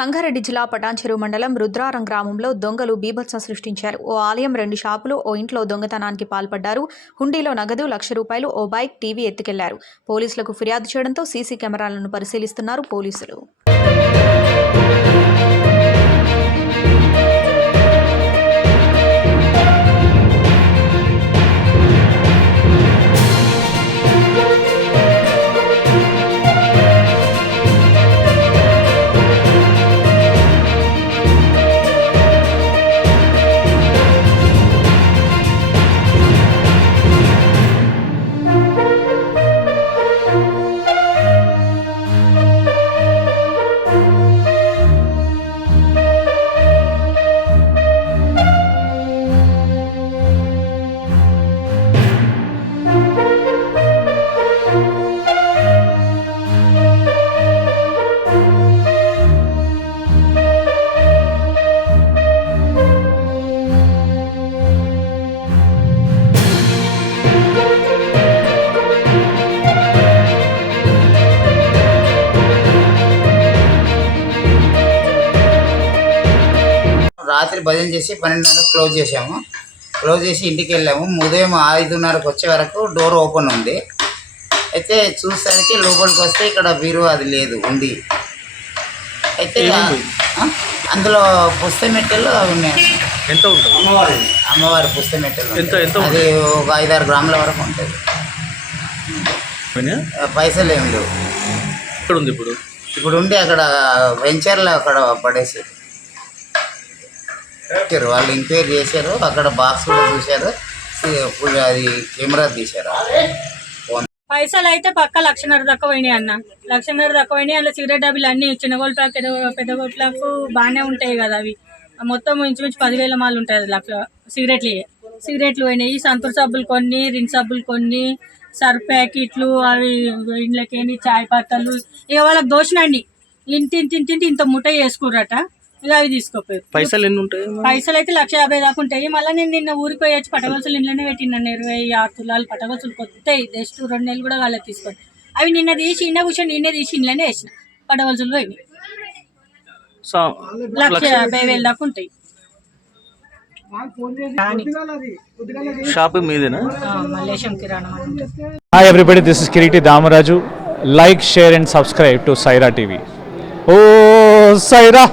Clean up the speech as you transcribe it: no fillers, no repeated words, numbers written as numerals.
సంగారెడ్డి జిల్లా పటాన్చెరు మండలం రుద్రారం గ్రామంలో దొంగలు బీభత్సం సృష్టించారు. ఓ ఆలయం, 2 షాపులు, ఓ ఇంట్లో దొంగతనానికి పాల్పడ్డారు. హుండీలో నగదు, ₹1,00,000, ఓ బైక్, టీవీ ఎత్తుకెళ్లారు. పోలీసులకు ఫిర్యాదు చేయడంతో సీసీ కెమెరాలను పరిశీలిస్తున్నారు పోలీసులు. రాత్రి భజన చేసి 12:30 క్లోజ్ చేసాము. క్లోజ్ చేసి ఇంటికి వెళ్ళాము. ఉదయం 5:30కు వచ్చే వరకు డోర్ ఓపెన్ ఉంది. అయితే చూసానికి లోపలికి వస్తే ఇక్కడ బీరు అది లేదు, ఉంది. అయితే అందులో పుస్తమెట్టెలు అవి ఉన్నాయి. ఎంత ఉంటుంది? అమ్మవారి పుస్తమెట్టెలు అది ఒక 5-6 గ్రాముల వరకు ఉంటుంది. పైసలు ఏమి లేవు. ఇప్పుడు ఉండి అక్కడ వెంచర్లో అక్కడ పడేసారు. వాళ్ళు ఎంక్వైరీ చేశారు, అక్కడ బాక్స్ కూడా చూశారు, అది కెమెరా తీశారు. పైసలు అయితే పక్క 1,00,000 దాకా పోయినాయి అన్న. 1,00,000 దాకా పోయినాయి. అందులో సిగరెట్ డబ్బులు అన్ని చిన్న గోల్పాకు పెద్ద గోల్పాకు బాగానే ఉంటాయి కదా, అవి మొత్తం ఇంచుమించు 10,000 మాలు ఉంటాయి. 1,00,000 సిగరెట్లు పోయినాయి. సంతూర్ సబ్బులు కొన్ని, రిన్ సబ్బులు కొన్ని, సర్ఫ్ ప్యాకెట్లు, అవి ఇంట్లోకి చాయ్ పత్తలు, ఇక వాళ్ళకి దోషనండి. ఇంత ముఠ వేసుకుర్రట. ఇక అవి తీసుకోపోయారు. పైసలు ఎన్ని ఉంటాయి? పైసలు అయితే 1,50,000 దాకా ఉంటాయి. మళ్ళీ నేను నిన్న ఊరికి పోయి వచ్చి పటగొలుసులు ఇంట్లోనే పెట్టినాను. 26 తులాలు పటగొలుసులు కొత్తాయి. జస్ట్ 2 నెలలు కూడా వాళ్ళకి తీసుకొని అవి నిన్న తీసి కూర్చొని తీసి ఇంట్లోనే వేసిన పటగొలుసులు పోయినాయి. 1,50,000 దాకా ఉంటాయి. షాప్ మీదేనా? మల్లేశం కిరాణం. Hi everybody, this is Kiriti Damaraju. Like, share and subscribe to Saira TV. Oh, Saira!